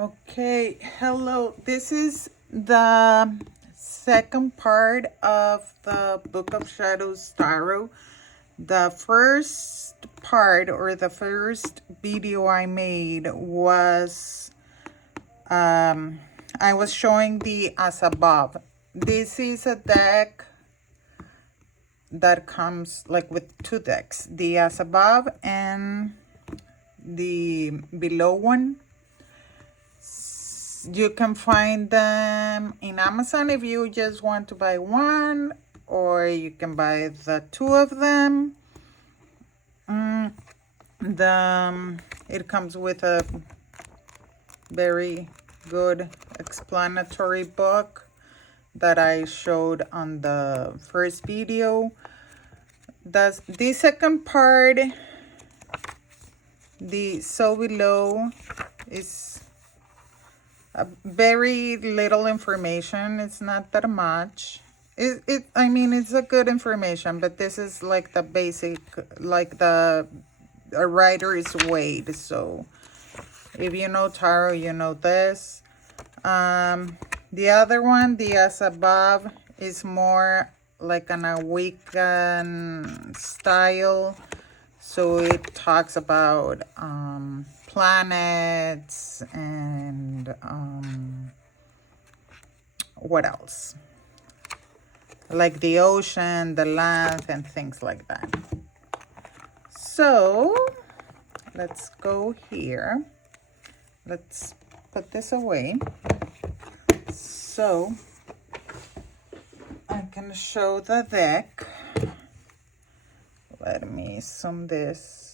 Okay, hello. This is the second part of the Book of Shadows Tarot. The first part or the first video I made was I was showing the As Above. This is a deck that comes like with two decks, the As Above and the below one. You can find them in Amazon if you just want to buy one, or you can buy the two of them. It comes with a very good explanatory book that I showed on the first video. The second part, the So Below, is very little information. It's not that much. I mean, it's a good information, but this is like the basic, like the writer's weight. So if you know tarot, you know this. The other one, the As Above, is more like an Wiccan style. So it talks about planets and what else? Like the ocean, the land, and things like that. So let's go here. Let's put this away. So I can show the deck. Let me zoom this.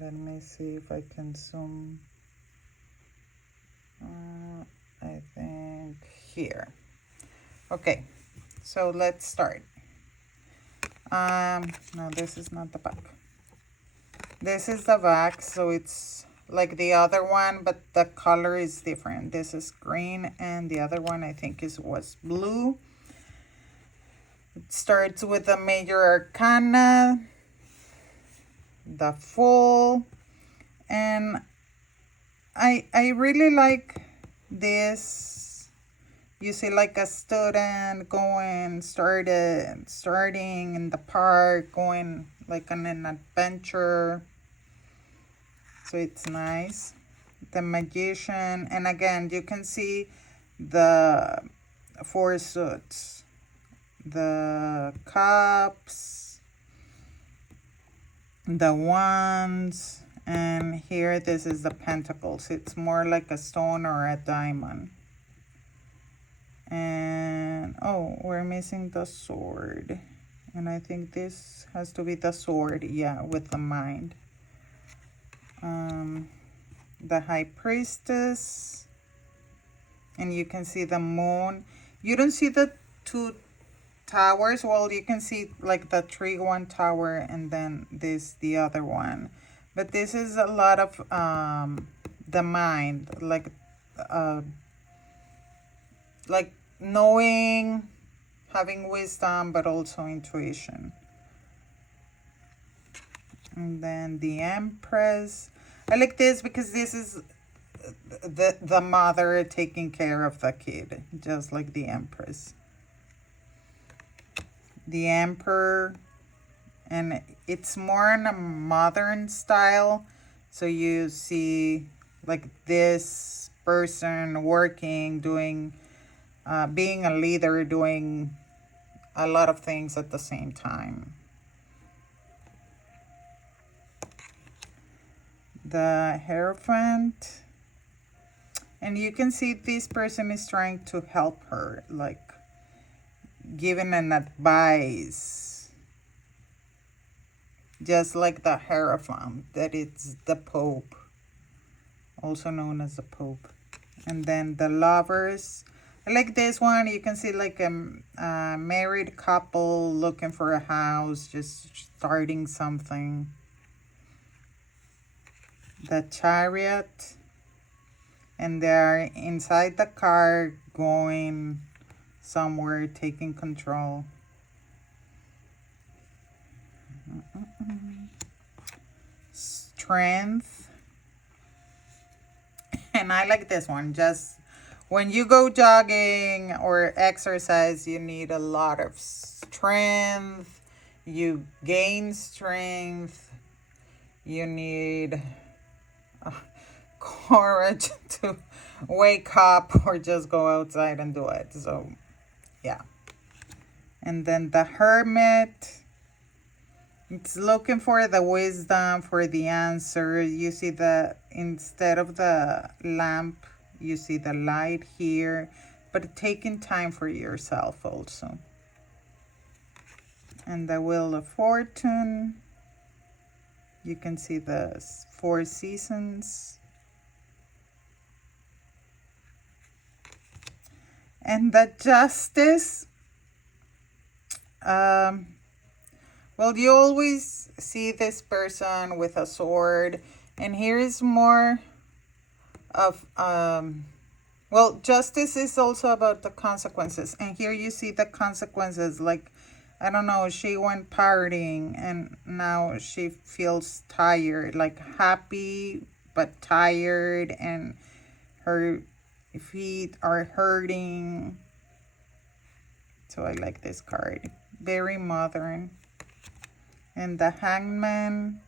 Let me see if I can zoom. I think here. Okay, so let's start. No, this is not the back. This is the back, so it's like the other one, but the color is different. This is green, and the other one I think was blue. It starts with the Major Arcana, the Fool, and I really like this. You see like a student starting in the park, going like on an adventure. So it's nice. The Magician, and again, you can see the four suits. The cups, the wands, and here this is the pentacles. It's more like a stone or a diamond. And oh, we're missing the sword, and I think this has to be the sword, yeah, with the mind. The High Priestess, and you can see the moon. You don't see the two towers. Well, you can see like the one tower and then the other one, but this is a lot of the mind, like knowing, having wisdom, but also intuition. And then the Empress. I like this because this is the mother taking care of the kid, just like the Empress. The Emperor, and it's more in a modern style. So you see like this person working, doing, being a leader, doing a lot of things at the same time. The Hierophant, and you can see this person is trying to help her, like giving an advice, just like the Hierophant, that it's the Pope, also known as the Pope. And then the Lovers. I like this one. You can see like a married couple looking for a house, just starting something. The Chariot, and they're inside the car going somewhere, taking control. strength. And I like this one. Just when you go jogging or exercise, you need a lot of strength. You gain strength. You need courage to wake up or just go outside and do it. So, yeah. And then the Hermit. It's looking for the wisdom, for the answer. You see the, instead of the lamp, you see the light here. But taking time for yourself also. And the Wheel of Fortune. You can see the 4 seasons. And the Justice. Well, you always see this person with a sword. And here is more of, well, justice is also about the consequences. And here you see the consequences, like, I don't know, she went partying and now she feels tired, like happy but tired, and her feet are hurting. So I like this card. Very modern. And the Hangman,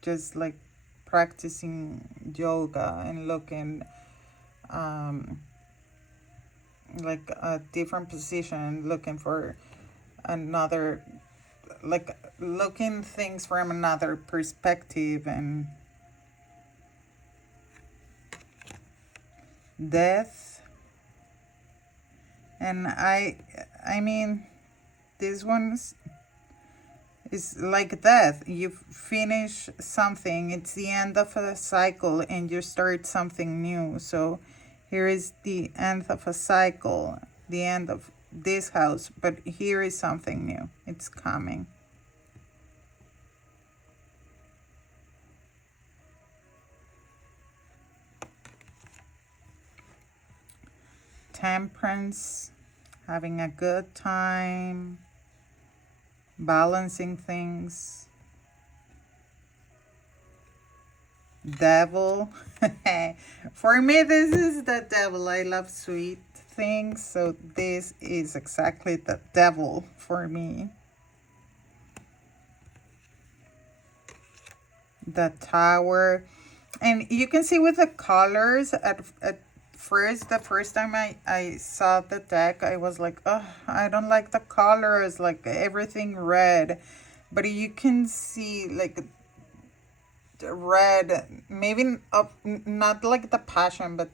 just like practicing yoga and looking like a different position, looking for another, like looking things from another perspective. And Death. And I mean, this one's is like death. You finish something, it's the end of a cycle, and you start something new. So here is the end of a cycle, the end of this house, but here is something new. It's coming. Temperance, having a good time, balancing things. Devil. For me, this is the devil. I love sweet things, so this is exactly the devil for me. The Tower. And you can see with the colors at first, the first time I saw the deck, I was like, oh, I don't like the colors, like everything red. But you can see like the red, maybe not like the passion, but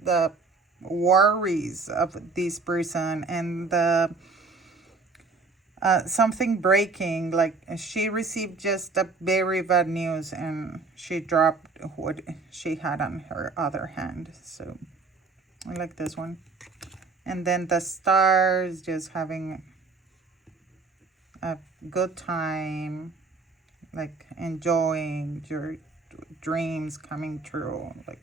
the worries of this person, and the something breaking, like she received just a very bad news and she dropped what she had on her other hand. So I like this one. And then the Stars, just having a good time, like enjoying your dreams coming true. Like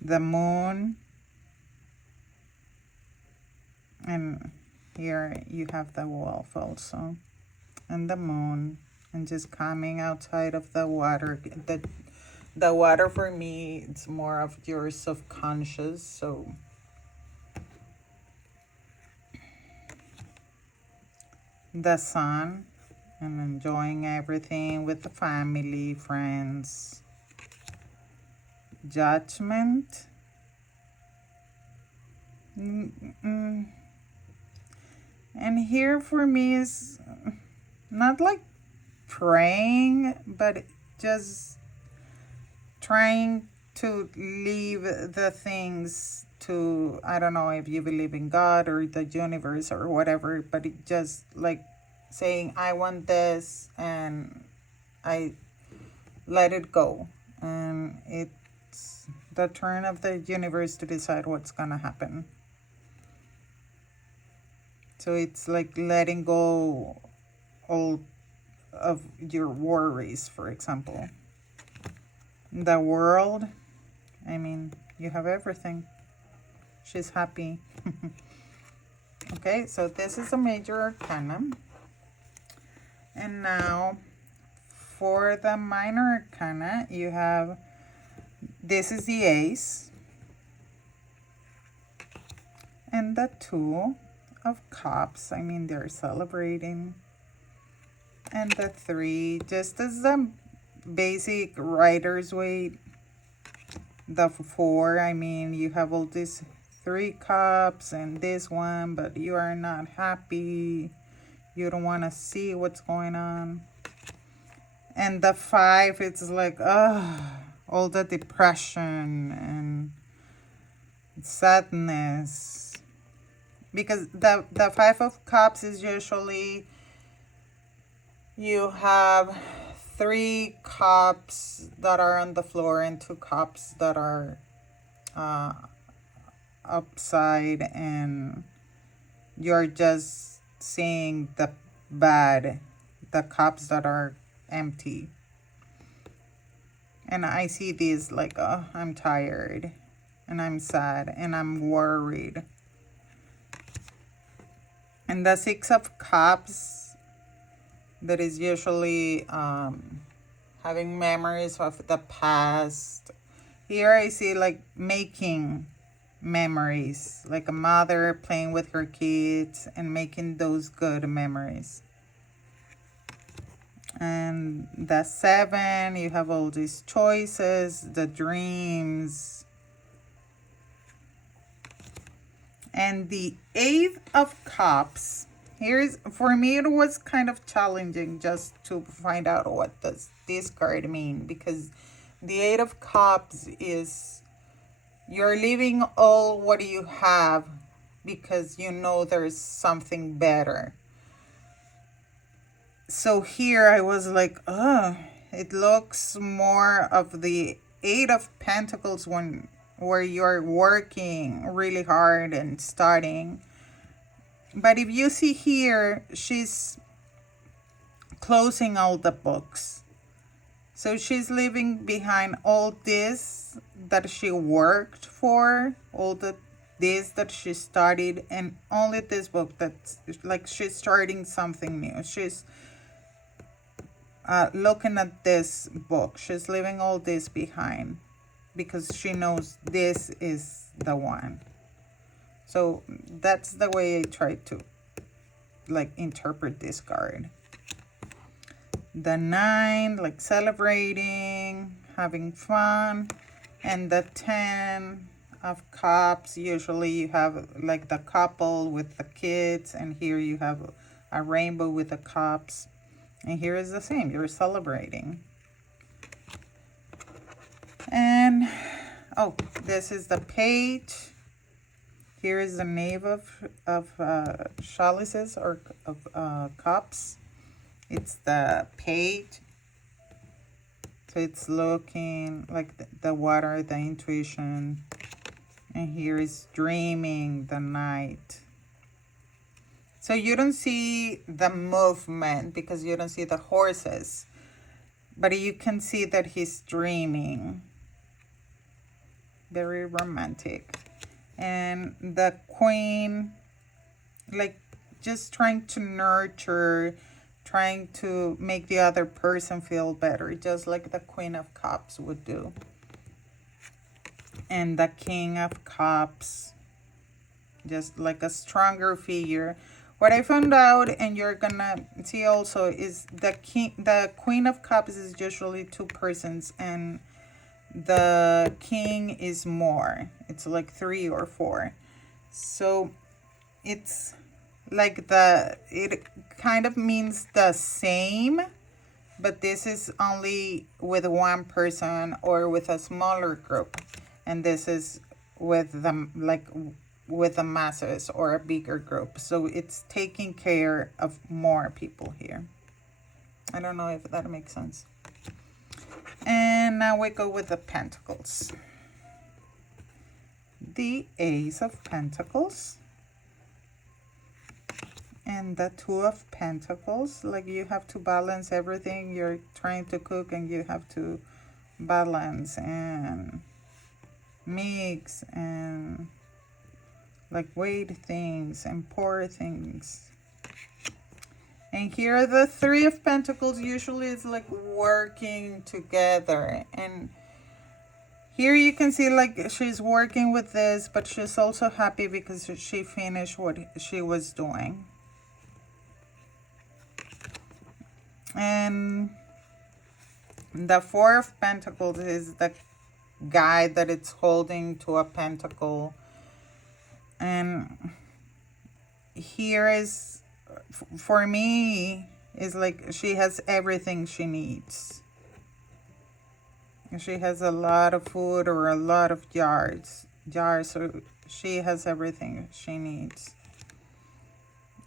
the Moon. And here you have the Wolf also, and the Moon, and just coming outside of the water. The water for me, it's more of your subconscious. So the Sun, and enjoying everything with the family, friends. Judgment. And here for me is not like praying, but just trying to leave the things to, I don't know if you believe in God or the universe or whatever, but it just like saying, I want this, and I let it go. And it's the turn of the universe to decide what's gonna happen. So it's like letting go all of your worries, for example. The World, I mean, you have everything. She's happy. Okay, so this is a major arcana. And now for the minor arcana, you have, this is the Ace and the Two of Cups. I mean, they're celebrating. And the Three, just as the basic Rider's Waite. The Four, I mean, you have all these 3 cups and this one, but you are not happy. You don't want to see what's going on. And the 5, it's like, all the depression and sadness. Because the 5 of Cups is usually, you have 3 cups that are on the floor and 2 cups that are upside, and you're just seeing the bad, the cups that are empty. And I see these like, oh, I'm tired and I'm sad and I'm worried. And the 6 of Cups, that is usually having memories of the past. Here I see like making memories, like a mother playing with her kids and making those good memories. And the 7, you have all these choices, the dreams. And the 8 of Cups, here's, for me it was kind of challenging just to find out what does this card mean, because the 8 of Cups is, you're leaving all what you have because you know there's something better. So here I was like, it looks more of the 8 of Pentacles where you're working really hard and studying. But if you see here, she's closing all the books. So she's leaving behind all this that she worked for, all this that she studied, and only this book that's like she's starting something new. She's looking at this book. She's leaving all this behind because she knows this is the one. So that's the way I try to like interpret this card. The 9, like celebrating, having fun. And the 10 of Cups, usually you have like the couple with the kids, and here you have a rainbow with the cups. And here is the same, you're celebrating. And, oh, this is the Page. Here is the Knave of Chalices, or of Cups. It's the Page. So it's looking like the water, the intuition. And here is dreaming, the Knight. So you don't see the movement because you don't see the horses. But you can see that he's dreaming. Very romantic. And the Queen, like just trying to nurture, trying to make the other person feel better, just like the Queen of Cups would do. And the King of Cups, just like a stronger figure. What I found out, and you're gonna see also, is the Queen of Cups is usually 2 persons, and the King is more. It's like 3 or 4. So it's like it kind of means the same, but this is only with 1 person or with a smaller group, and this is with them like with the masses or a bigger group. So it's taking care of more people here. I don't know if that makes sense. And now we go with the Pentacles. The Ace of Pentacles. And the 2 of Pentacles. Like you have to balance everything. You're trying to cook and you have to balance and mix and like weigh things and pour things. And here the 3 of Pentacles usually is like working together. And here you can see like she's working with this, but she's also happy because she finished what she was doing. And the Four of Pentacles is the guy that it's holding to a pentacle. And here is, for me, is like she has everything she needs. She has a lot of food or a lot of jars, so she has everything she needs.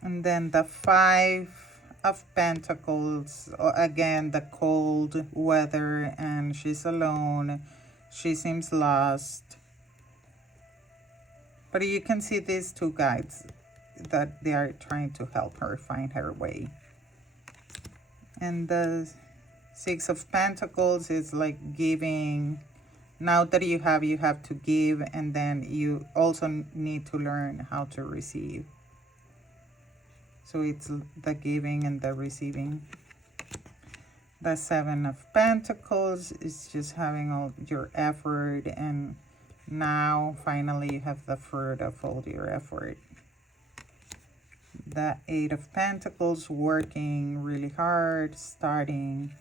And then the Five of Pentacles, again, the cold weather, and she's alone. She seems lost. But you can see these two guides that they are trying to help her find her way. And the Six of Pentacles is like giving. Now that you have to give, and then you also need to learn how to receive. So it's the giving and the receiving. The Seven of Pentacles is just having all your effort, and now finally you have the fruit of all your effort. The Eight of Pentacles, working really hard, starting.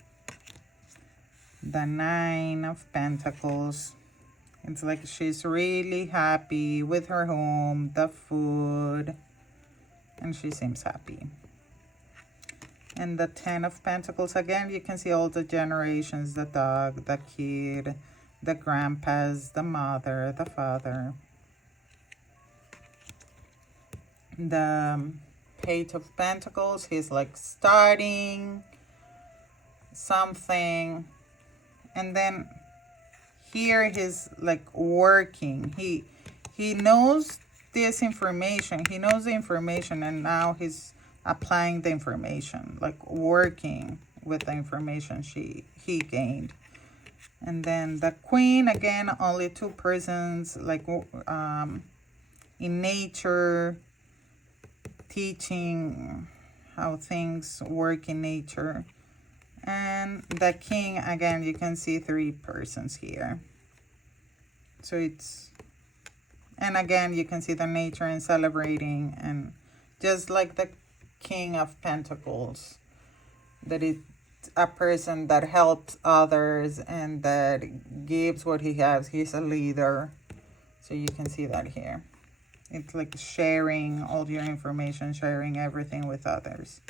The Nine of Pentacles, it's like she's really happy with her home, the food, and she seems happy. And the Ten of Pentacles, again, you can see all the generations, the dog, the kid, the grandpas, the mother, the father. The Page of Pentacles, he's like starting something. And then here he's like working. He knows this information. He knows the information, and now he's applying the information, like working with the information he gained. And then the Queen, again, only two persons, like in nature, teaching how things work in nature. And the King, again, you can see three persons here. So it's, and again, you can see the nature and celebrating, and just like the King of Pentacles, that it's a person that helps others and that gives what he has. He's a leader. So you can see that here. It's like sharing all your information, sharing everything with others.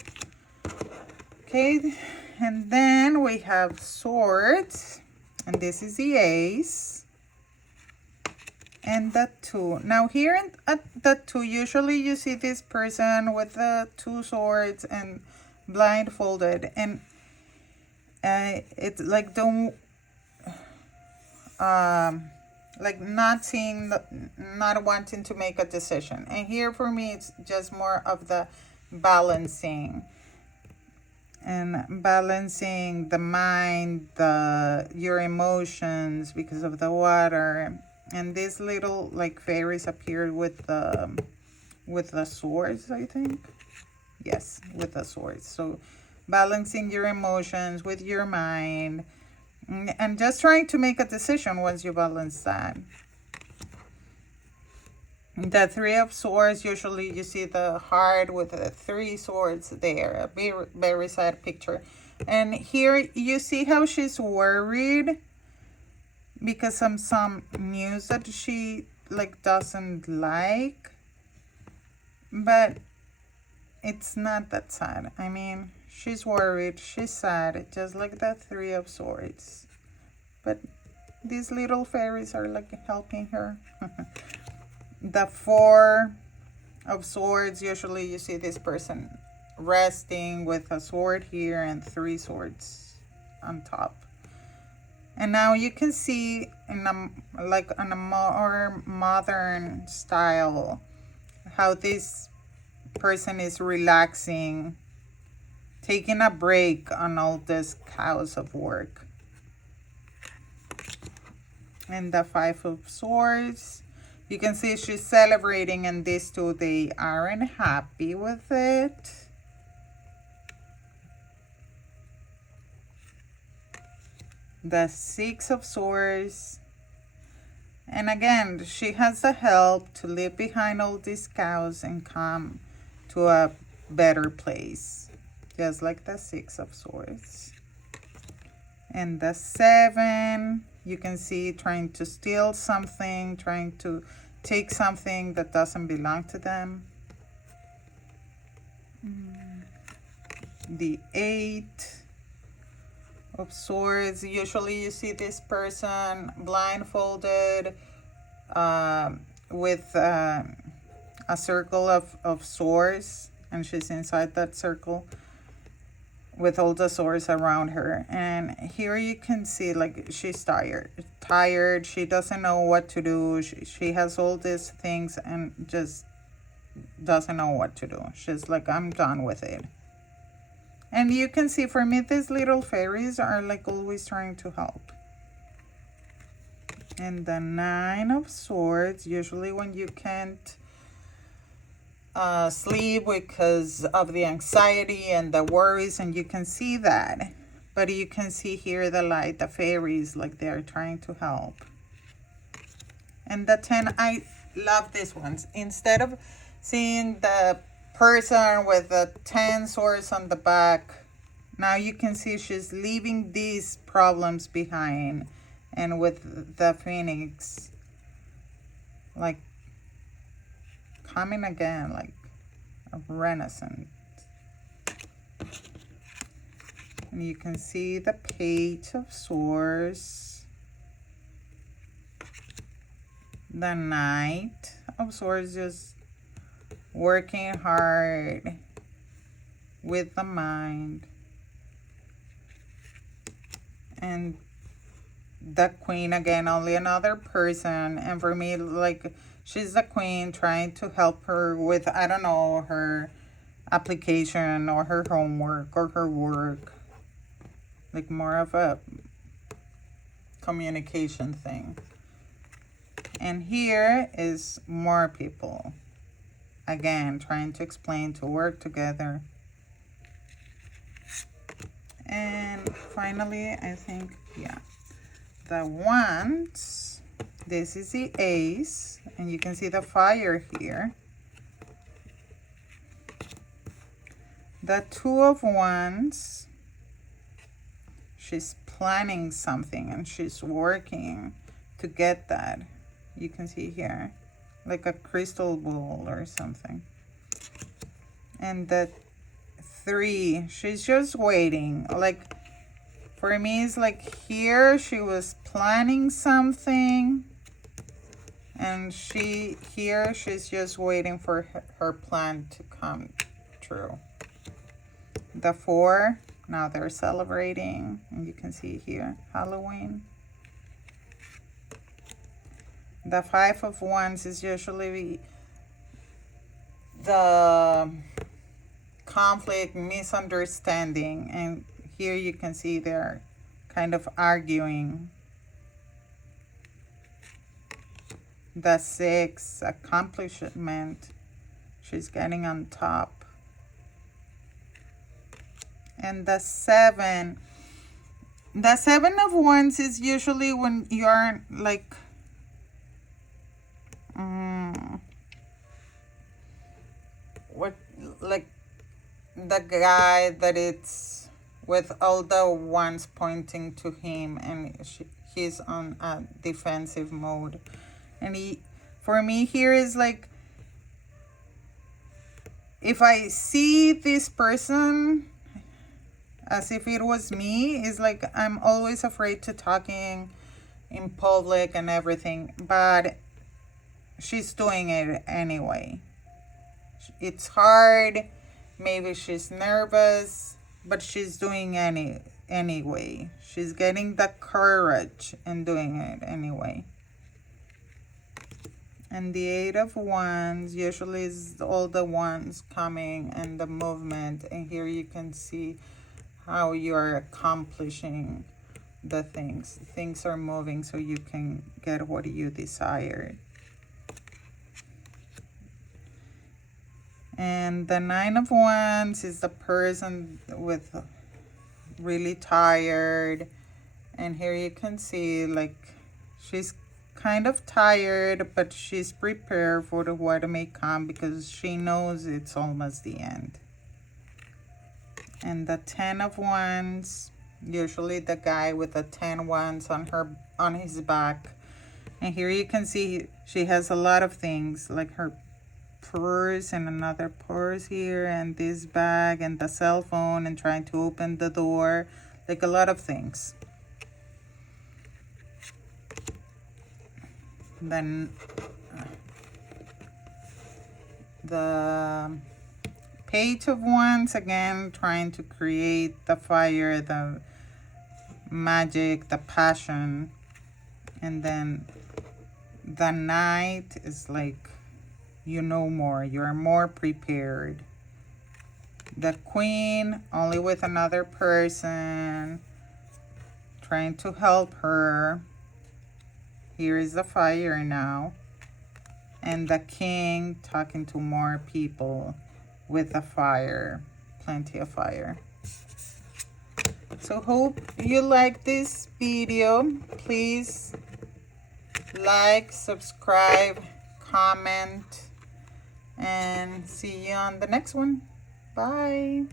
Okay, and then we have Swords, and this is the Ace, and the Two. Now here at the Two, usually you see this person with the two swords and blindfolded, and it's like don't like not seeing not wanting to make a decision. And here for me it's just more of the balancing, and balancing the mind, your emotions, because of the water. And these little like fairies appeared with the swords, I think. Yes, with the swords. So balancing your emotions with your mind, and just trying to make a decision once you balance that. The Three of Swords, usually you see the heart with the three swords there, a very, very sad picture. And here you see how she's worried because of some news that she like doesn't like, but it's not that sad. I mean, she's worried, she's sad, just like the Three of Swords. But these little fairies are like helping her. The Four of Swords, usually you see this person resting with a sword here and three swords on top. And now you can see in a more modern style how this person is relaxing, taking a break on all this chaos of work. And the Five of Swords, you can see she's celebrating, and these two, they aren't happy with it. The Six of Swords. And again, she has the help to leave behind all these cows and come to a better place. Just like the Six of Swords. And the Seven, you can see trying to steal something, trying to take something that doesn't belong to them. The Eight of Swords. Usually you see this person blindfolded with a circle of swords, and she's inside that circle with all the swords around her. And here you can see like she's tired, she doesn't know what to do, she has all these things and just doesn't know what to do. She's like, I'm done with it. And you can see, for me, these little fairies are like always trying to help. And the Nine of Swords, usually when you can't sleep because of the anxiety and the worries, and you can see that. But you can see here the light, the fairies, like they're trying to help. And the 10, I love these ones. Instead of seeing the person with the 10 swords on the back, now you can see she's leaving these problems behind. And with the Phoenix, like coming again, like a renaissance. And you can see the Page of Swords, the Knight of Swords, just working hard with the mind. And the Queen again, only another person. And for me, like, she's the Queen trying to help her with, I don't know, her application or her homework or her work. Like more of a communication thing. And here is more people. Again, trying to explain, to work together. And finally, I think, yeah, the Wands. This is the Ace, and you can see the fire here. The Two of Wands. She's planning something and she's working to get that. You can see here, like a crystal ball or something. And the Three, she's just waiting. Like, for me, it's like here she was planning something, and she's just waiting for her plan to come true. The Four, now they're celebrating, and you can see here Halloween. The Five of Wands is usually the conflict, misunderstanding, and here you can see they're kind of arguing. The Six, accomplishment, she's getting on top. And the Seven of Wands is usually when you're like like the guy that it's with all the wands pointing to him, and he's on a defensive mode. And for me here is like, if I see this person as if it was me, it's like I'm always afraid to talking in public and everything, but she's doing it anyway. It's hard, maybe she's nervous, but she's doing anyway. She's getting the courage and doing it anyway. And the Eight of Wands usually is all the wands coming and the movement. And here you can see how you're accomplishing the things. Things are moving so you can get what you desire. And the Nine of Wands is the person with really tired, And here you can see, like, she's kind of tired, but she's prepared for the what may come because she knows it's almost the end. And the 10 of Wands, usually the guy with the 10 wands on his back. And here you can see she has a lot of things, like her purse and another purse here, and this bag and the cell phone, and trying to open the door, like a lot of things. Then the Page of Wands, again trying to create the fire, the magic, the passion. And then the Knight is like, you know more, you're more prepared. The Queen, only with another person, trying to help her. Here is the fire now. And the King talking to more people with the fire, plenty of fire. So hope you like this video. Please like, subscribe, comment, and see you on the next one. Bye.